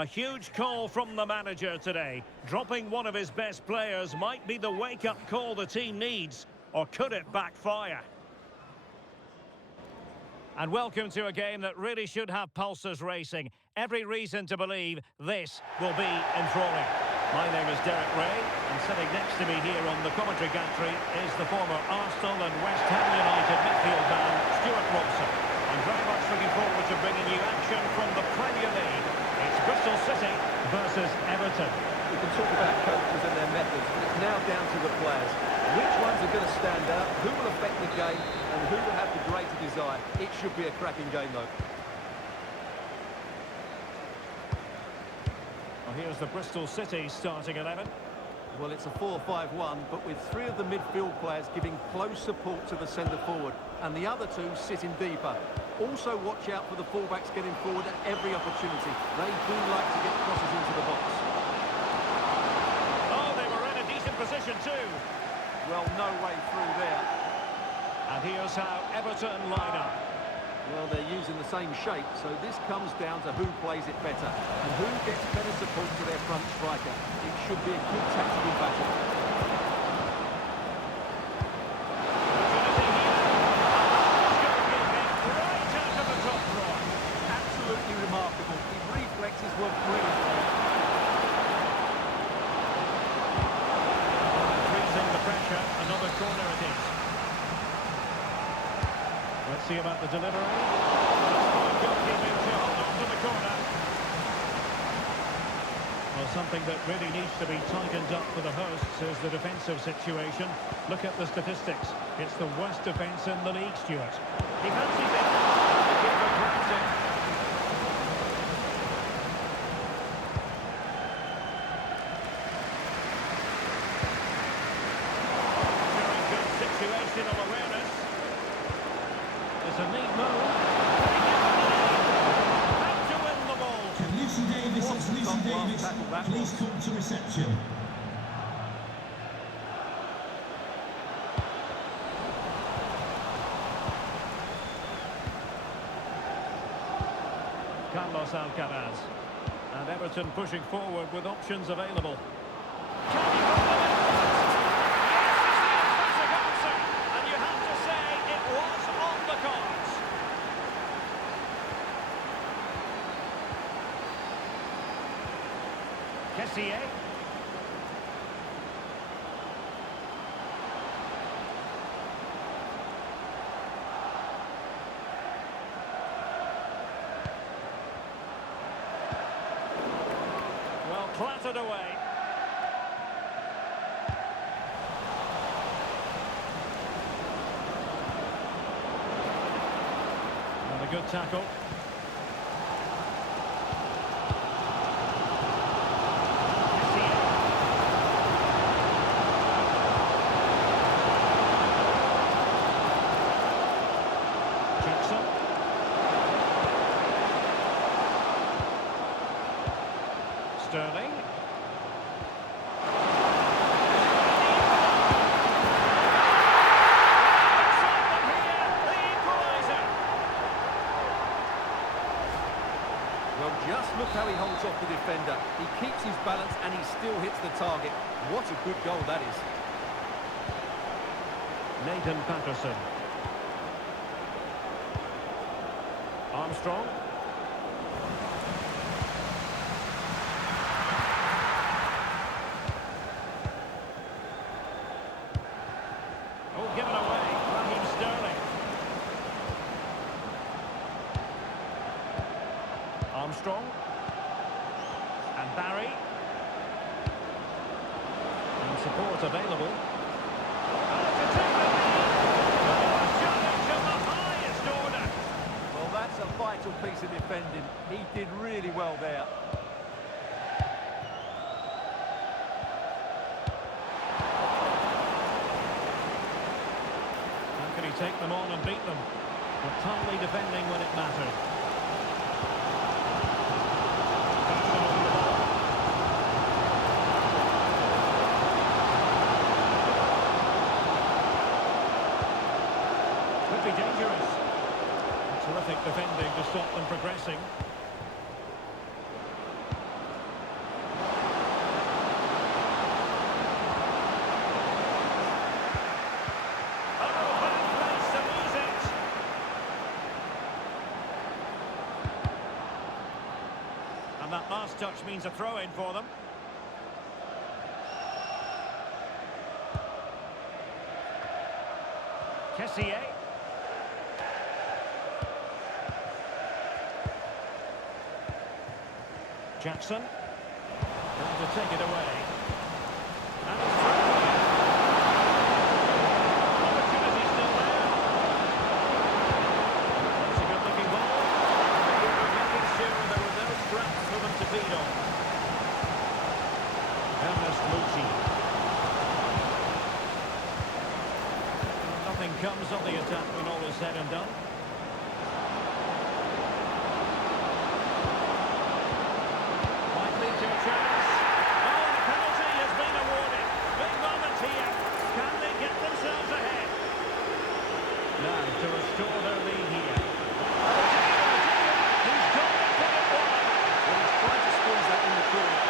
A huge call from the manager today. Dropping one of his best players might be the wake-up call the team needs, or could it backfire? And welcome to a game that really should have pulses racing. Every reason to believe this will be enthralling. My name is Derek Ray, and sitting next to me here on the commentary gantry is the former Arsenal and West Ham United midfield man, Stuart Robson. I'm very much looking forward to bringing you action from the Premier League. It's Bristol City versus Everton. We can talk about coaches and their methods, but it's now down to the players. Which ones are going to stand out, who will affect the game, and who will have the greater desire. It should be a cracking game, though. Well, here's the Bristol City starting 11. Well, it's a 4-5-1, but with three of the midfield players giving close support to the centre-forward, and the other two sitting deeper. Also watch out for the fullbacks getting forward at every opportunity. They do like to get crosses into the box. Oh, they were in a decent position too. Well, no way through there. And here's how Everton line up. Well, they're using the same shape, so this comes down to who plays it better and who gets better support to their front striker. It should be a good tactical battle. Right out of the top draw. Absolutely remarkable. His reflexes were brilliant. Increasing the pressure, another corner it is. Let's see about the delivery. Goalkeeping to hold on to the corner. Well, something that really needs to be tightened up for the hosts is the defensive situation. Look at the statistics. It's the worst defence in the league, Stuart. He fancies it. The keeper grabs it. Very good situational awareness. It's a neat move. Back to win the ball. Lucy Davis, it's Lucy Davis. Please come to reception. Carlos Alcaraz. And Everton pushing forward with options available. Can he go with it? Yes, it's the emphatic answer. And you have to say it was on the cards. Kessié. Well, clattered away. And a good tackle. Jackson. Sterling. Someone here, the equaliser. Well, just look how he holds off the defender. He keeps his balance and he still hits the target. What a good goal that is. Nathan Patterson. Armstrong. Oh, given away. Raheem Sterling. Armstrong. And Barry. And support available. Oh, to take the lead. Oh, a challenge of the highest order. Well, that's a vital piece of defending. He did really well there. How can he take them on and beat them? But calmly defending when it mattered. Jackson on the ball. Could be dangerous. Terrific defending to stop them progressing. last touch means a throw-in for them. Kessié. Jackson. Trying to take it away. And it's through. Opportunity still there. It's a good-looking ball. They were making sure there were no scraps for them to feed on. Ep19. Nothing comes of the attack when all is said and done. To a chance. Oh, the penalty has been awarded. Big moment here. Can they get themselves ahead? Now to restore their lead here. He's got to put it wide. Well, he's trying to squeeze that in the corner.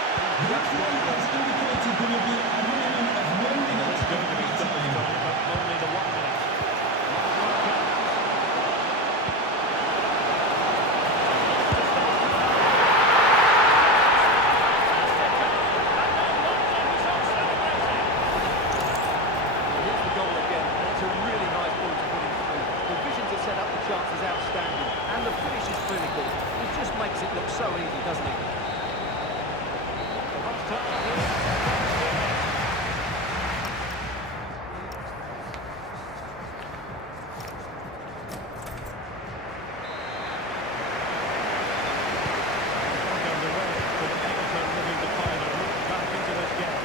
Referee has indicated there will be a minimum of 1 minute. It's going to be double time, but only the 1 minute. Chances outstanding, and the finish is clinical. It just makes it look so easy, doesn't it? The last time here. Underway, with Everton looking to find a route back into this game.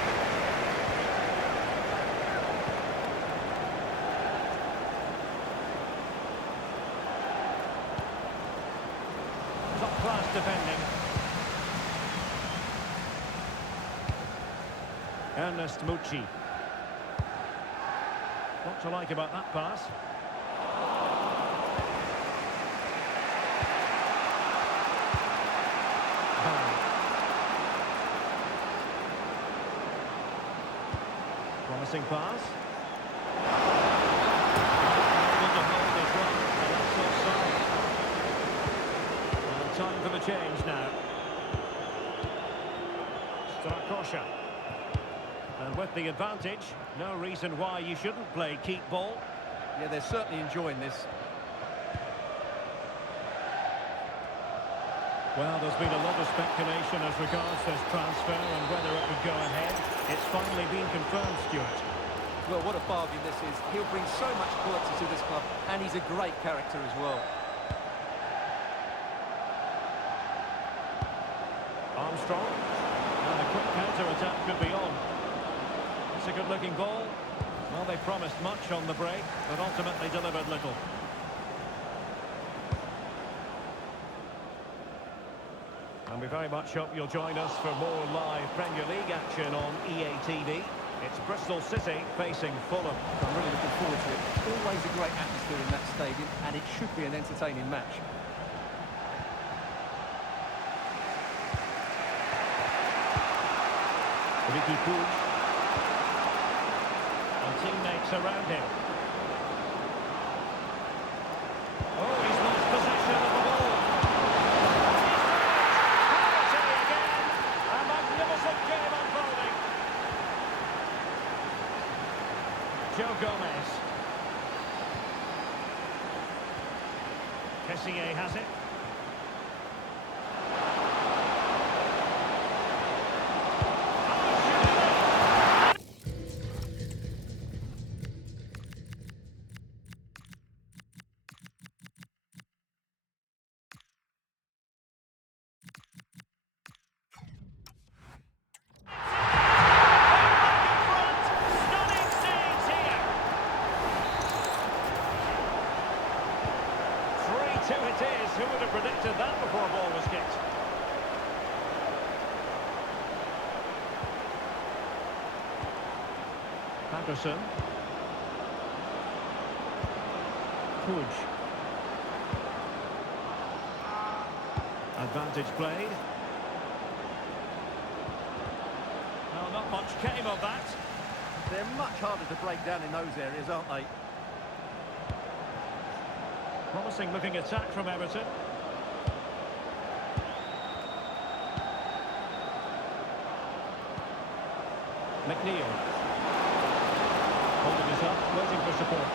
Top-class defending. Ep19. What to like about that pass? Promising pass. Able to hold his run, and that's offside. Time for the change now. Strakosha. And with the advantage, no reason why you shouldn't play keep ball. Yeah, they're certainly enjoying this. Well, there's been a lot of speculation as regards this transfer and whether it would go ahead. It's finally been confirmed, Stuart. Well, what a bargain this is. He'll bring so much quality to this club, and he's a great character as well. Armstrong. And a quick counter-attack could be on. It's a good-looking ball. Well, they promised much on the break, but ultimately delivered little. And we very much hope you'll join us for more live Premier League action on EA TV. It's Bristol City facing Fulham. I'm really looking forward to it. Always a great atmosphere in that stadium, and it should be an entertaining match. Ricky Puig. And teammates around him. Oh, he's lost possession of the ball. Penalty again. A magnificent game unfolding. Joe Gomez. Kessié has it. It is. Who would have predicted that before a ball was kicked? Patterson. Puig. Advantage played. Well, not much came of that. They're much harder to break down in those areas, aren't they? Promising looking attack from Everton. McNeil. Holding us up, waiting for support.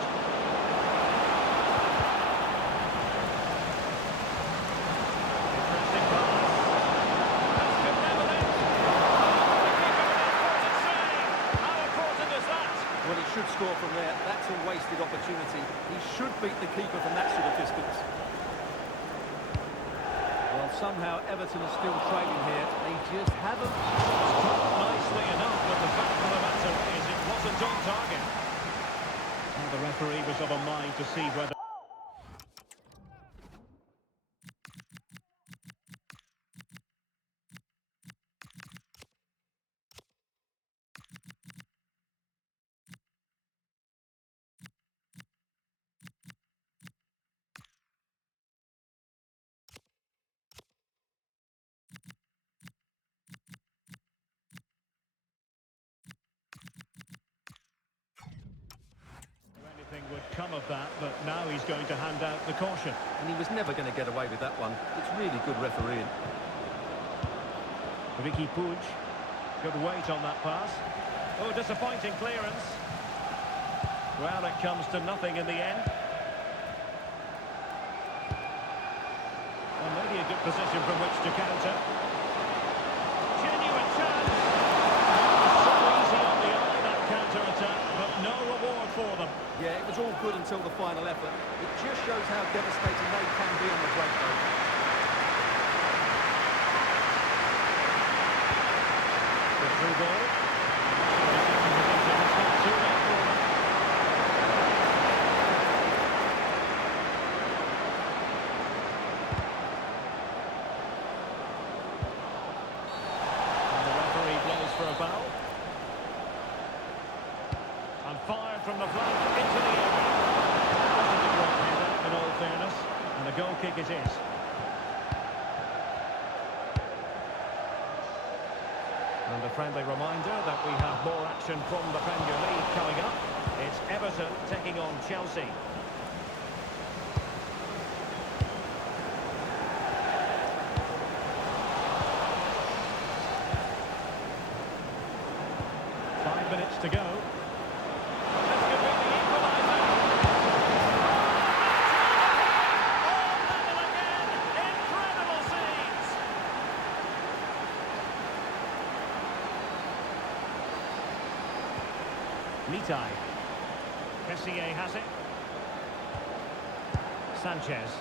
Interesting pass. That's good level it. How important is that? Well, he should score from there. That's a wasted opportunity. He should beat the keeper from that sort of distance. Well, somehow Everton are still trailing here. They just haven't. Nicely enough, but the fact of the matter is it wasn't on target. And the referee was of a mind to see whether... anything would come of that, but now he's going to hand out the caution. And he was never going to get away with that one. It's really good refereeing. Ricky Puig, good weight on that pass. Oh, disappointing clearance. Well, it comes to nothing in the end. Well, maybe a good position from which to counter. Genuine chance. So easy on the eye, that counter-attack, but no reward for them. Yeah, it was all good until the final effort. It just shows how devastating they can be on the break, though. Through ball. It's not too late for them. And the referee blows for a foul. And fired from the flank into the area. Wasn't a great header, in all fairness. And a goal kick it is. And a friendly reminder that we have more action from the Premier League coming up. It's Everton taking on Chelsea. Five minutes to go. This could be the equaliser. All level again. Incredible scenes. Mitai. Kessié has it. Sanchez.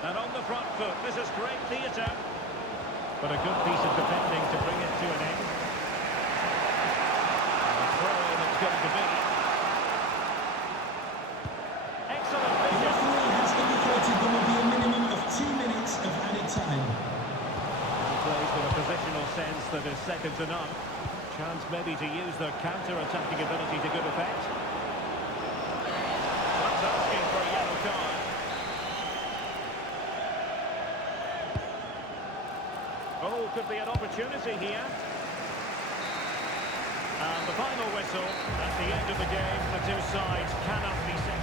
And on the front foot, this is great theatre. But a good piece of defending to bring it to an end. And a throw that's going to be. Excellent The vision. referee has indicated there will be a minimum of 2 minutes of added time. He plays with a positional sense that is second to none. Chance maybe to use their counter-attacking ability to good effect. That's asking for a yellow card. Oh, could be an opportunity here. And the final whistle at the end of the game. The two sides cannot be set.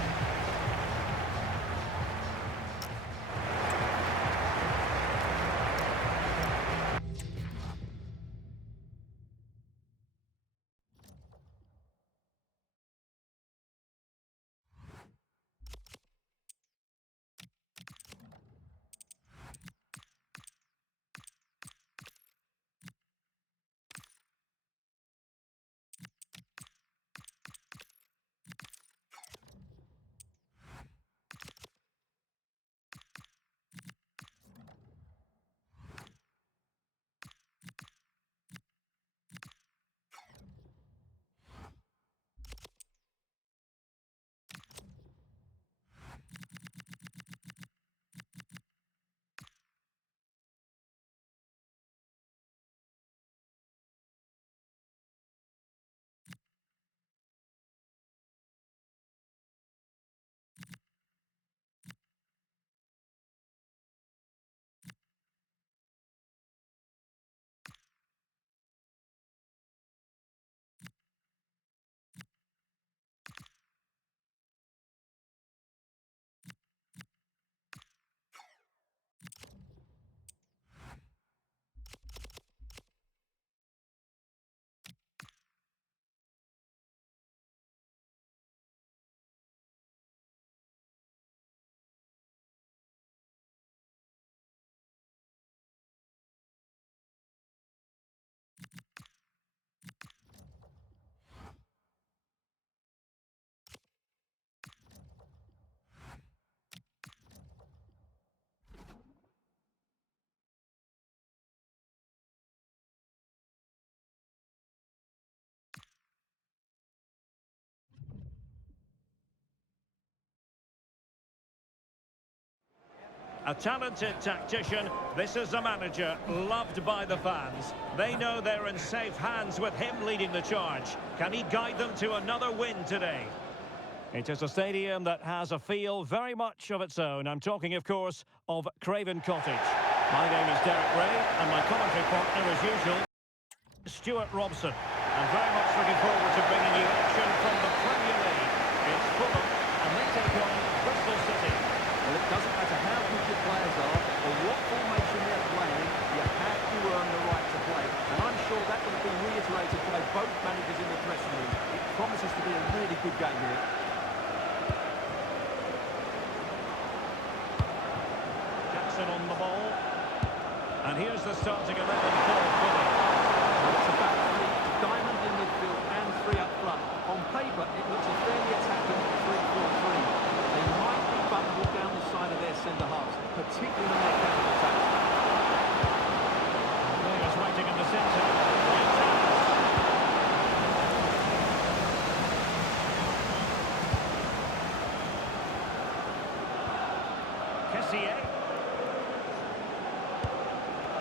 A talented tactician. This is a manager loved by the fans. They know they're in safe hands with him leading the charge. Can he guide them to another win today? It is a stadium that has a feel very much of its own. I'm talking, of course, of Craven Cottage. My name is Derek Ray, and my commentary partner, as usual, Stuart Robson. I'm very much looking forward to bringing you action from the Premier League. It's Fulham, and they take on Bristol City. Well, it doesn't matter how good your players are or what formation they're playing, you have to earn the right to play. And I'm sure that will be reiterated by both managers in the dressing room. It promises to be a really good game here. Jackson on the ball. And here's the starting 11 for Fulham. It's a back three, diamond in midfield and three up front. On paper, it looks a fairly attacking 3-4-3. They might be vulnerable down the side of their centre-halves, particularly when they counter-attack. Players waiting in the centre. Kessier.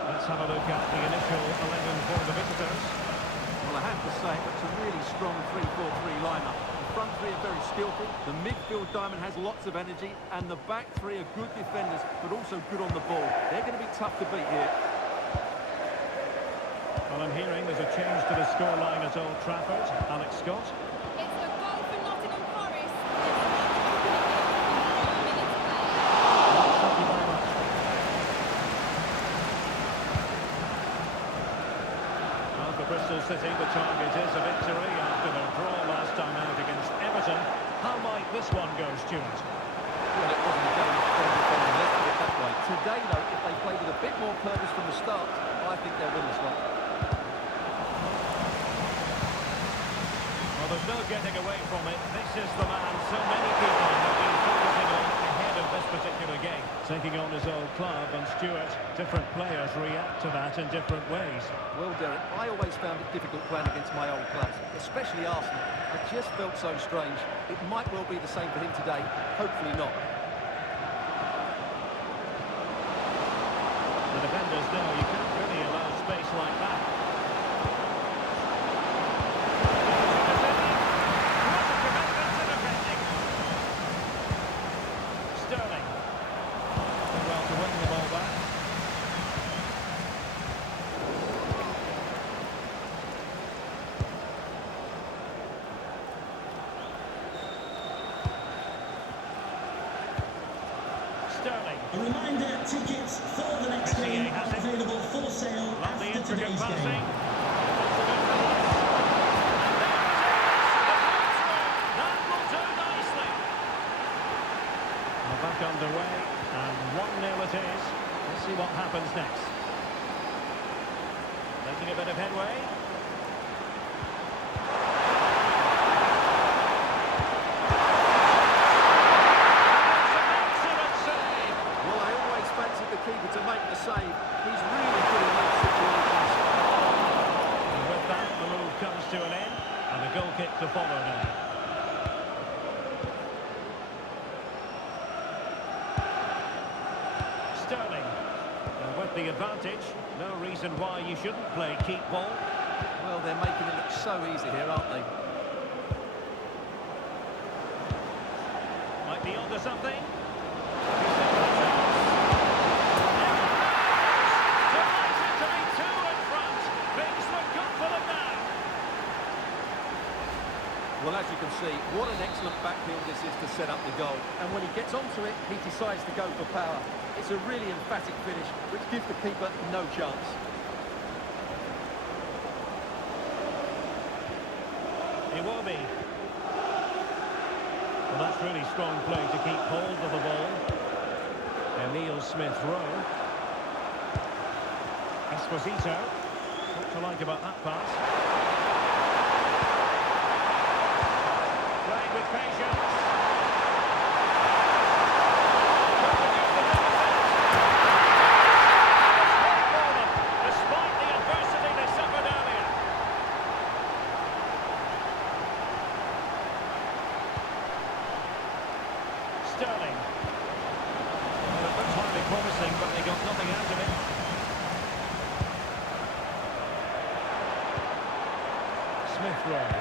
Let's have a look at the initial 11 for the visitors. Well, I have to say, it's a really strong 3-4-3 lineup. The front three are very skillful, the midfield diamond has lots of energy, and the back three are good defenders, but also good on the ball. They're going to be tough to beat here. Well, I'm hearing there's a change to the scoreline at Old Trafford. Alex Scott. It's a goal for Nottingham Forest. Thank you very much. Well, for Bristol City, the target is a victory after their draw last time out against Everton. How might this one go, Stuart? Well, it wasn't a game of strong defending, let's put it that way. Today, though, if they play with a bit more purpose from the start, I think they'll win this one. Well, there's no getting away from it. This is the man so many people have been focusing on ahead of this particular game. Taking on his old club, and Stuart, different players react to that in different ways. Well, Derek, I always found it difficult playing against my old clubs, especially Arsenal. I just felt so strange. It might well be the same for him today. Hopefully not. The defenders know you can't really allow space like that. Sterling. Well to win the ball back. Sterling. A reminder, tickets for the next Kessier game has are it. available for sale Lovely after intricate today's passing. game. That will do nicely. Well, back underway, and 1-0 it is. Let's see what happens next. Making a bit of headway. Excellent save. Well, I always fancied the keeper to make the save. He's really good in those situations. And with that, the move comes to an end, and a goal kick to follow now. Sterling. And with the advantage, no reason why you shouldn't play keep ball. Well, they're making it look so easy here, aren't they? Might be onto something. Delighted to be two in front. Things look good for them now. Well, as you can see, what an excellent backfield this is to set up the goal. And when he gets onto it, he decides to go for power. It's a really emphatic finish, which gives the keeper no chance. He will be. Well, that's really strong play to keep hold of the ball. Emile Smith-Rowe. Esposito. What to like about that pass? Playing with patience. Despite the adversity they suffered earlier. Sterling. Well, it looks like the promising, but they got nothing out of it. Smith Rowe.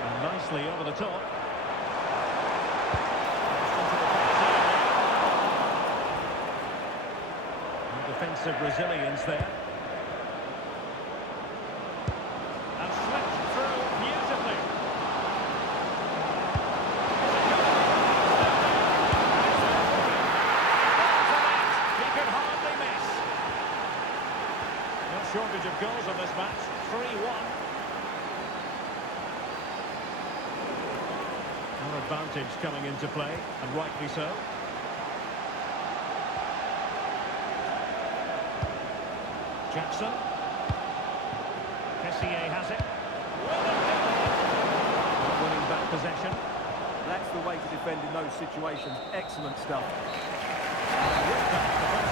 And nicely over the top. And defensive resilience there. And slipped through beautifully. He could hardly miss. No shortage of goals on this match. 3-1. An advantage coming into play, and rightly so. Jackson. Kessié has it. Winning back possession. That's the way to defend in those situations. Excellent stuff. With that, the first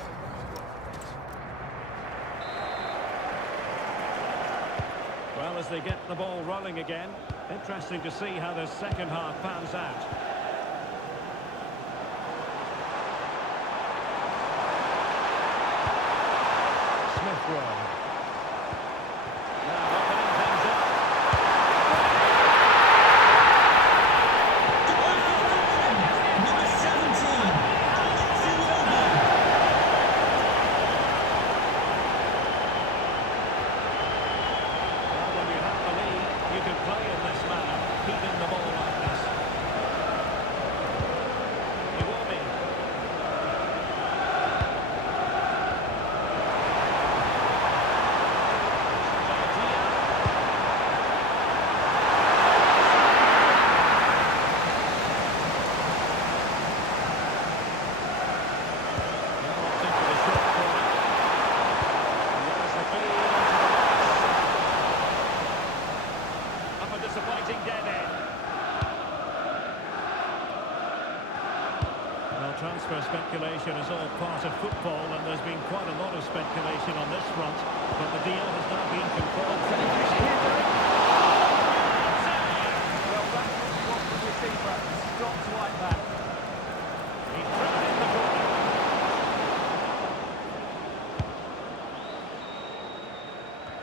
time. Well, as they get the ball rolling again, interesting to see how the second half pans out. Smith Rowe. Now opening things up. Number 17, Well, when you have the lead, you can play in this manner, keeping the ball like this. He will be. Disappointing dead end. Well, transfer speculation is all part of football, and there's been quite a lot of speculation on this front, but the deal has now been confirmed. Well, that's what you want from your keeper. Stops like that. He's driven in the corner.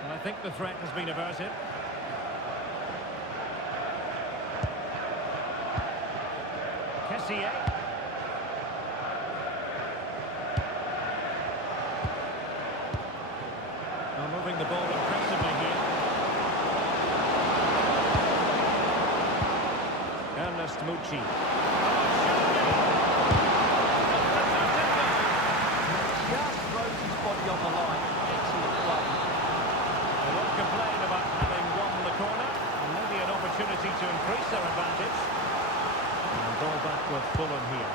And I think the threat has been averted. Kessié. Well, moving the ball impressively here. Ernest Mucci. Just throws his body on the line. Excellent play. They won't complain about having won the corner, and maybe an opportunity to increase their advantage. And ball back with Fulham here.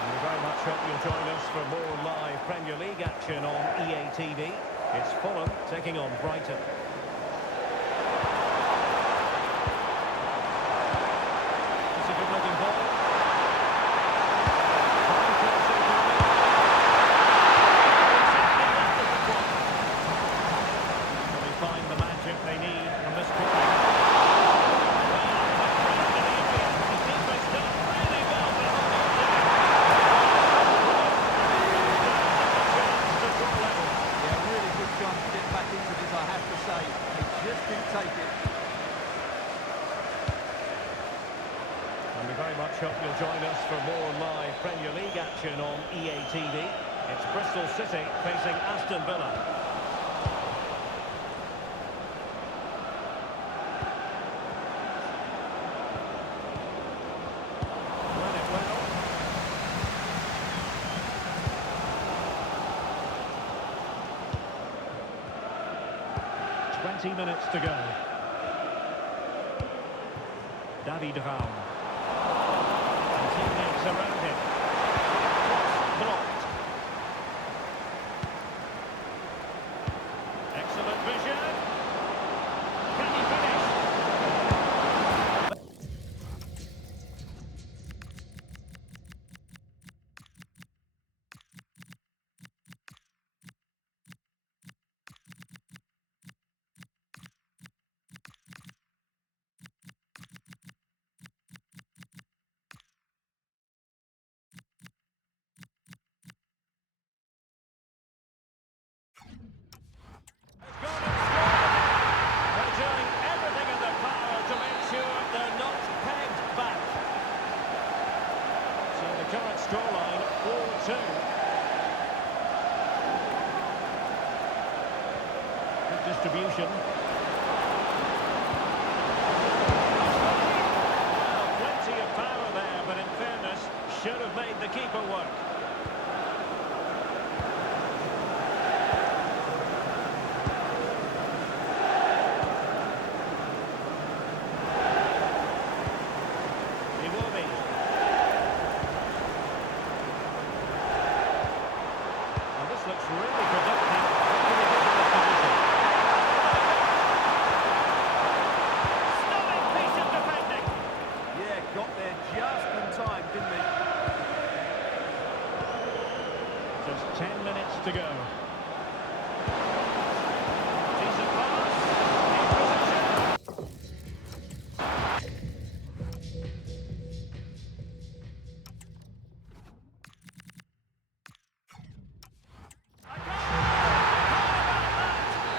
And we very much hope you'll join us for more live Premier League action on EA TV. It's Fulham taking on Brighton. It's a good-looking ball. Will they find the magic they need from this corner? Yeah, really good chance to get back into this, I have to say. They just didn't take it. And we very much hope you'll join us for more live Premier League action on EA TV. It's Bristol City facing Aston Villa. Ran it well. 20 minutes to go. David Raum. And teammates around him. Blocked. Excellent vision. Can he finish? that distribution. Well, plenty of power there, but in fairness, should have made the keeper work. He will be. Well, this looks really productive. What can he do in this position? Stunning piece of defending. Yeah, got there just in time, didn't he? Just 10 minutes to go. Decent pass. In position.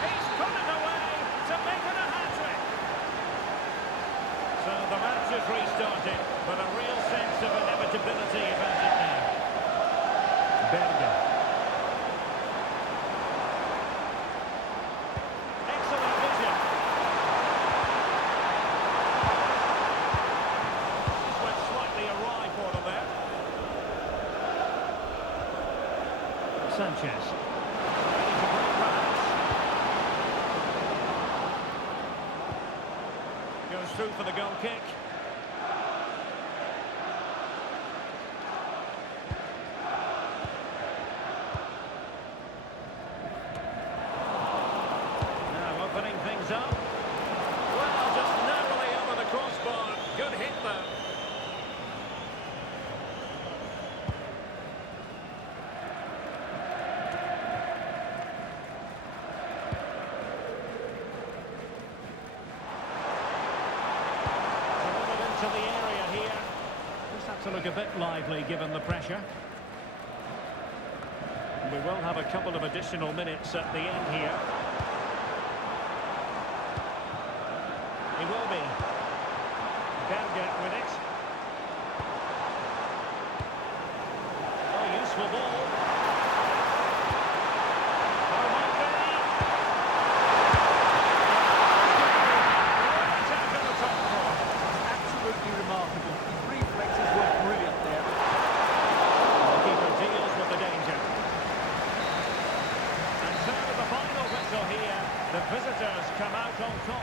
He's put it away to make it a hat-trick. So the match has restarted, but a real sense of inevitability about it now. Berger. Excellent vision. This went slightly awry for them there. Sanchez. Ready to break perhaps. Goes through for the goal kick. Now opening things up. Well, just narrowly over the crossbar. Good hit though. Into the area here. Just have to look a bit lively given the pressure. We will have a couple of additional minutes at the end here. He will be. Berger with it. Oh, useful ball. Oh, might be. Right out of the top drawer. Absolutely remarkable. His reflexes were brilliant there. The keeper deals with the danger. And so the final whistle here. The visitors come out on top.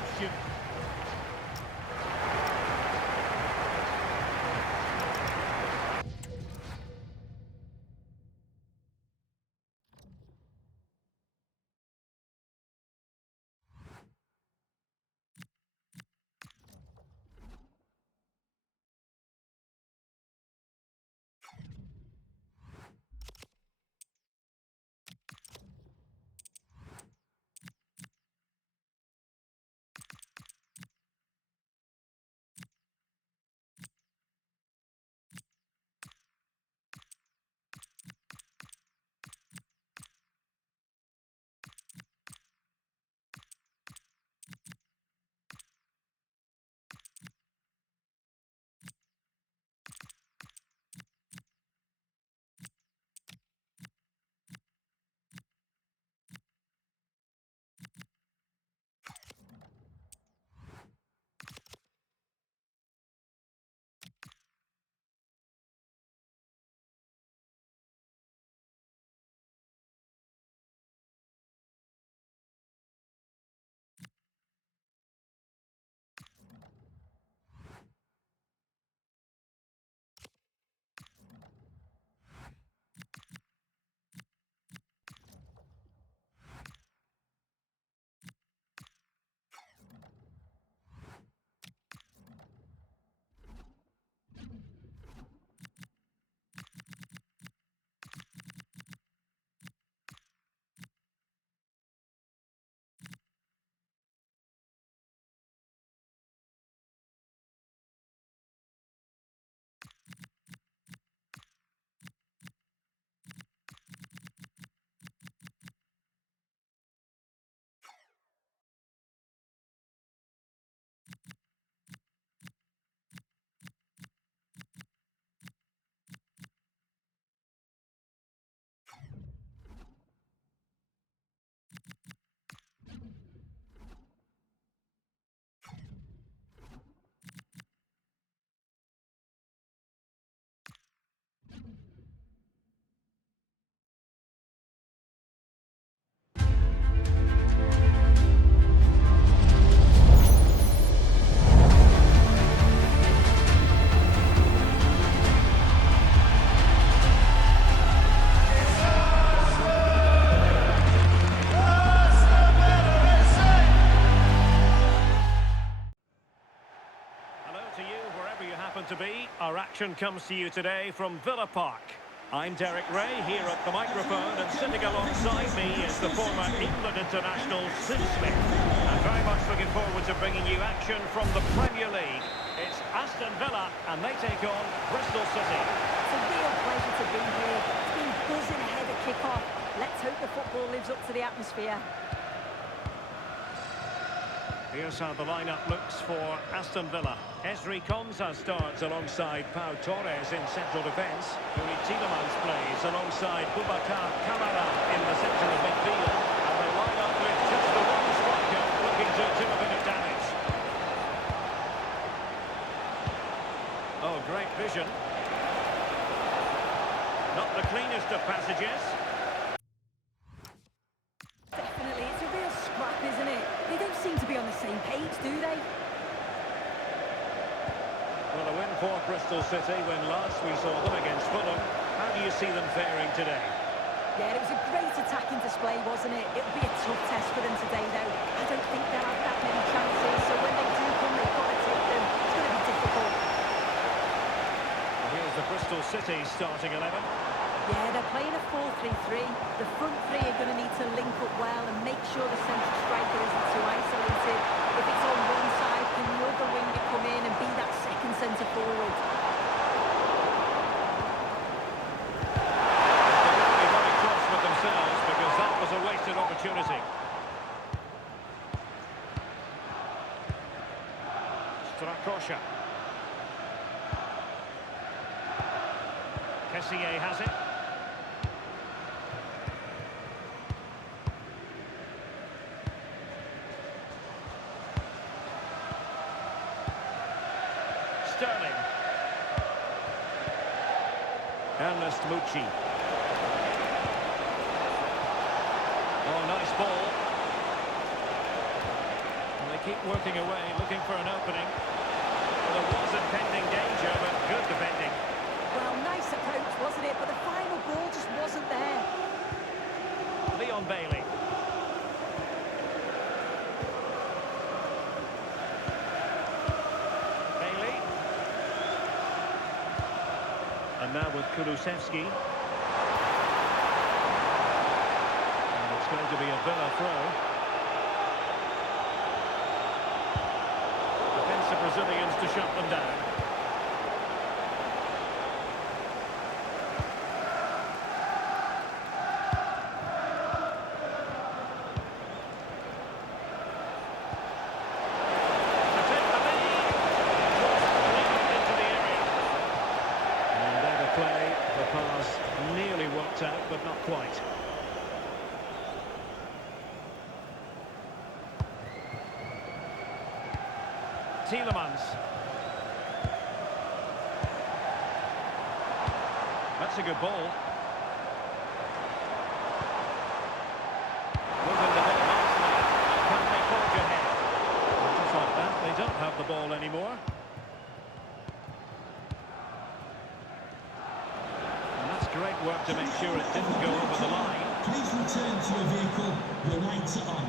to be. Our action comes to you today from Villa Park. I'm Derek Ray here at the microphone, and sitting alongside me is the former England international Sid Smith. I'm very much looking forward to bringing you action from the Premier League. It's Aston Villa and they take on Bristol City. It's a real pleasure to be here. It's been buzzing ahead of kick-off. Let's hope the football lives up to the atmosphere. Here's how the lineup looks for Aston Villa. Ezri Konsa starts alongside Pau Torres in central defence. Yuri Tielemans plays alongside Boubacar Kamara in the centre of midfield. And they line up with just the one striker looking to do a bit of damage. Oh, great vision. Not the cleanest of passages. Definitely, it's a real scrap, isn't it? They don't seem to be on the same page, do they? Well, a win for Bristol City when last we saw them against Fulham. How do you see them faring today? Yeah, it was a great attacking display, wasn't it? It'll be a tough test for them today, though. I don't think they'll have that many chances, so when they do come, they've got to take them. It's going to be difficult. Here's the Bristol City starting 11. Yeah, they're playing a 4-3-3. The front three are going to need to link up well and make sure the centre striker isn't too isolated. If it's on one side, can the other winger come in and be that second centre forward? They're really very cross with themselves because that was a wasted opportunity. Strakosha. Kessié has it. Sterling. Ernest Mucci. Oh, nice ball. And they keep working away, looking for an opening. Well, there was impending danger, but good defending. Well, nice approach, wasn't it? But the final ball just wasn't there. Leon Bailey. And now with Kulusevski. And it's going to be a Villa throw. Defensive Brazilians to shut them down. Out, but not quite. Tielemans. That's a good ball. Moving the ball nicely. Can they forge ahead? Just like that, they don't have the ball anymore. Great work to make sure it didn't go over the line. Please return to your vehicle. Your lights are on.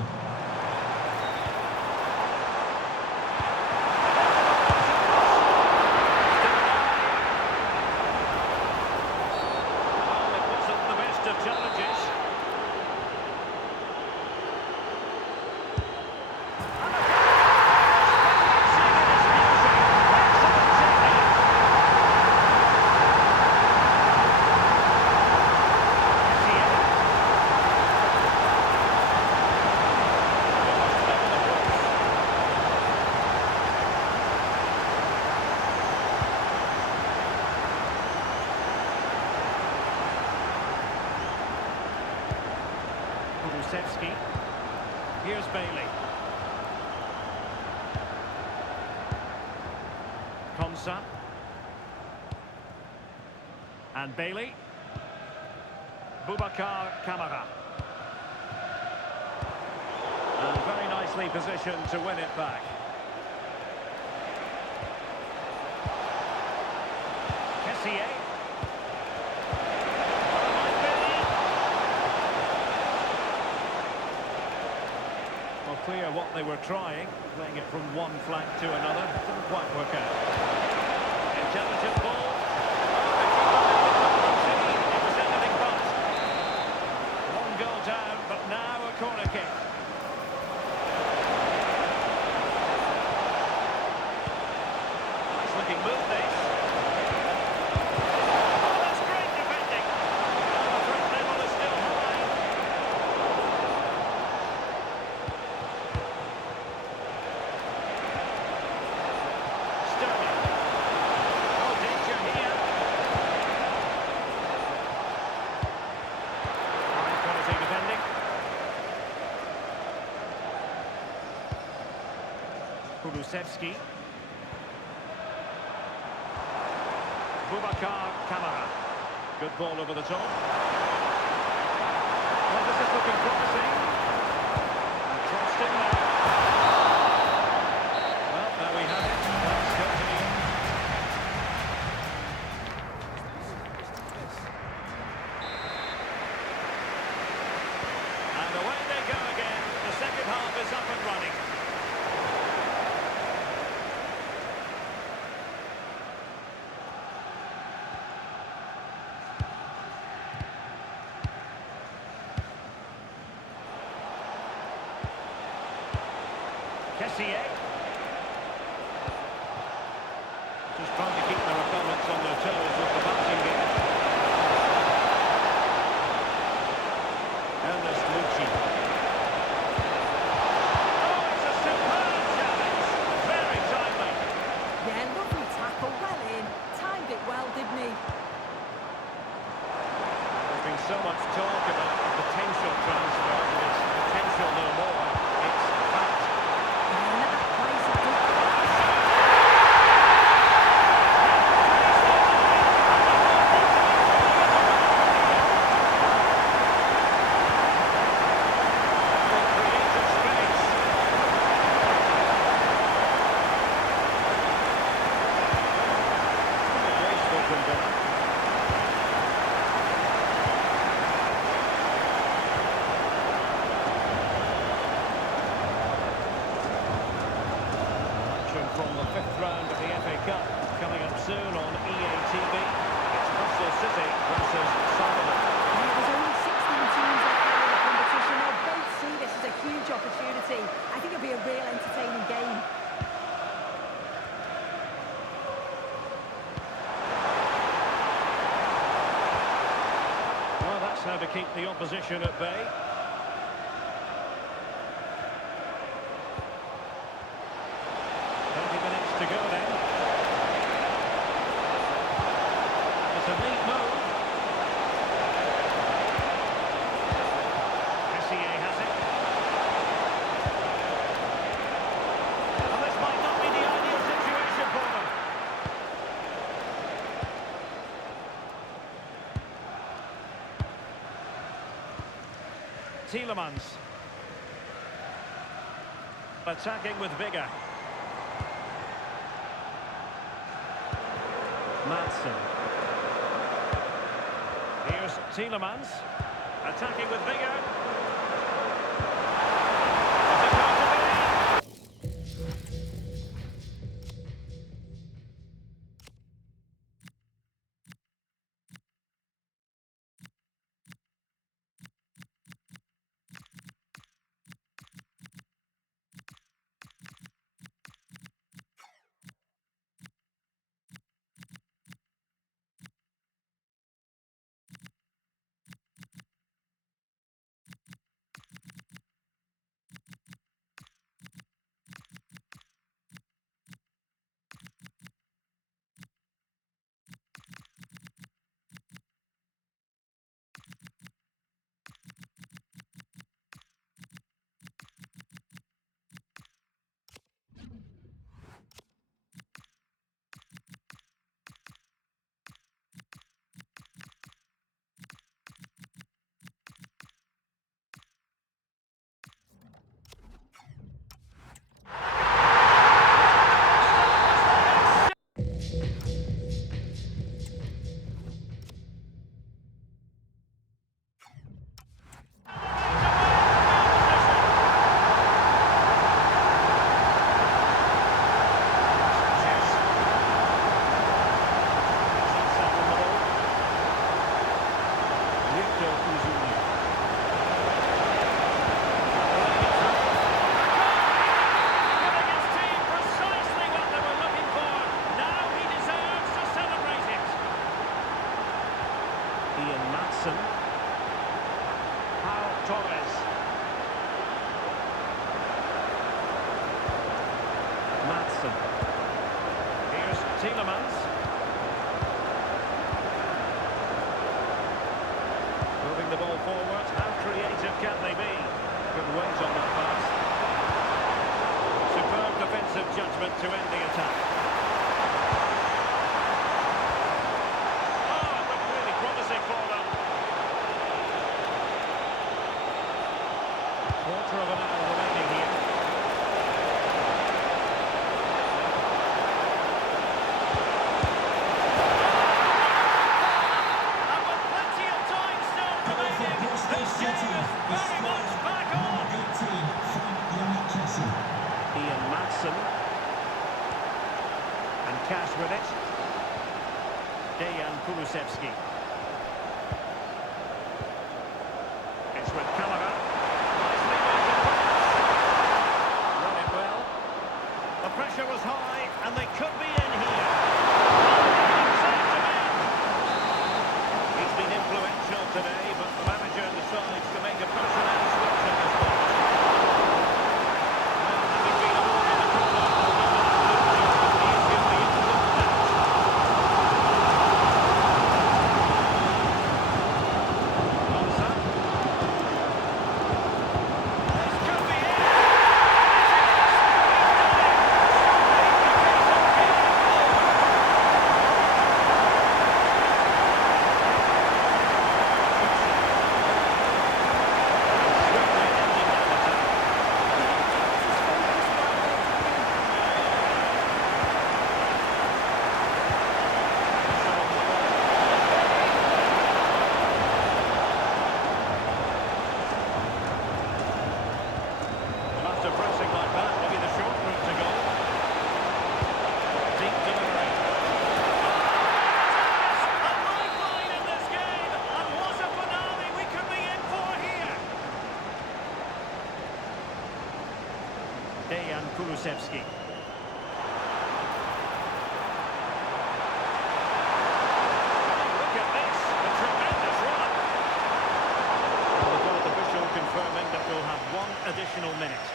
Well, it wasn't the best of challenges. Kulusevski. Here's Bailey. Konsa. And Bailey. Boubacar Kamara. And very nicely positioned to win it back. Kessié. Well, clear what they were trying, playing it from one flank to another. Didn't quite work out. Intelligent ball. Oh, the keeper made it look routine. It was anything but. One goal down, but now a corner kick. Nice looking move, this. Oh, that's great defending. Oh, the threat level is still high. Sterling. Oh, danger here. High quality defending. Kulusevski. Boubacar Kamara. Good ball over the top. Well, this is looking promising. And crossed in there. Well, there we have it. That's still to be on. And away they go again. The second half is up and running. Kessié. Just trying to keep their opponents on their toes with the bouncing game. Ernest Lucci. Oh, it's a superb challenge. Very timely. Yeah, lovely tackle, well in. Timed it well, didn't he? There's been so much talk about a potential transfer, but it's potential no more. It's fact. And that plays a good pass. They created space. A graceful control. Action from the fifth round of the FA Cup coming up soon on EA TV. It's Bristol City versus Sunderland. And there's only 16 teams left in the competition. They'll both see this as a huge opportunity. I think it'll be a real entertaining game. Well, that's how to keep the opposition at bay. Minutes to go then. It's a neat move. Kessié has it. And this might not be the ideal situation for them. Tielemans. Attacking with vigour. Madsen. Here's Tielemans. Attacking with vigour. Is it going to be? Tielemans. Moving the ball forward. How creative can they be? Good weight on that pass. Superb defensive judgment to end the attack. Oh, it looked really promising for them. Quarter of an hour remaining here. And with plenty of time still remaining, this game is very much back on. Ian Madsen. And Cash with it. Dejan Kulusevski. It's with Kamara. Nicely made the pass. Run it well. The pressure was high, and they could be in here. He's been influential today, but the manager decides to make a personnel switch in this match. Well, having been awarded the corner, he is in the instant match. Monza. This could be it. After pressing like that, maybe the short route to goal. Deep delivery. A lifeline in this game, and what a finale we could be in for here. Dejan Kulusevski. Look at this, a tremendous run. Well, the fourth official confirming that we'll have one additional minute.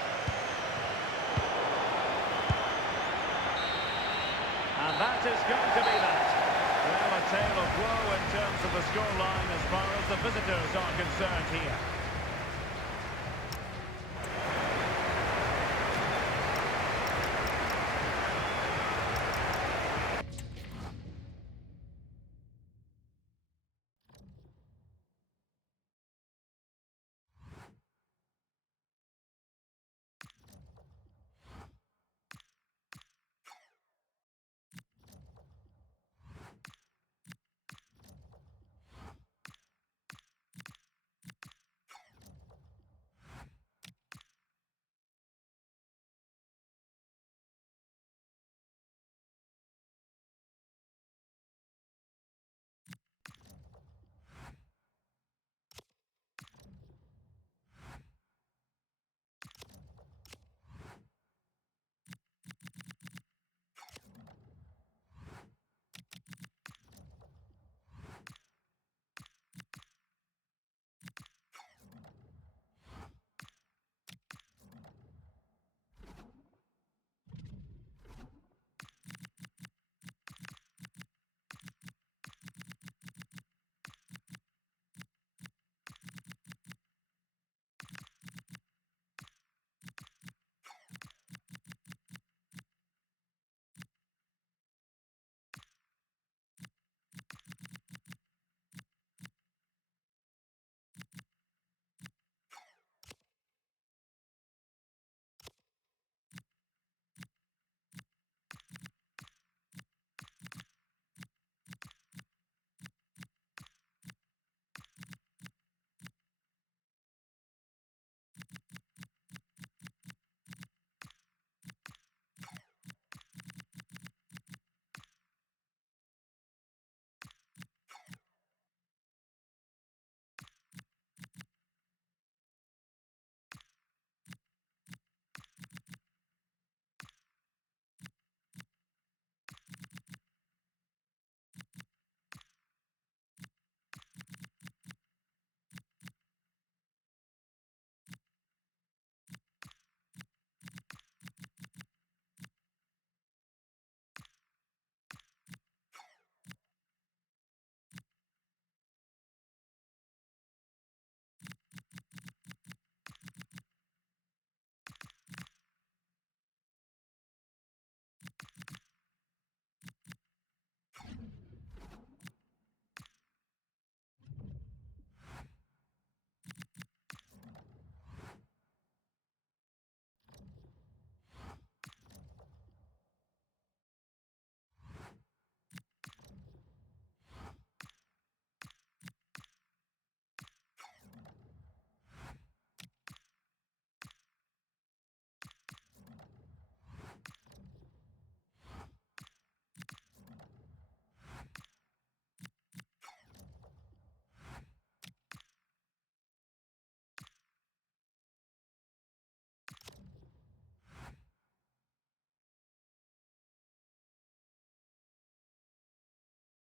And that is going to be that. Well, a tale of woe in terms of the scoreline as far as the visitors are concerned here.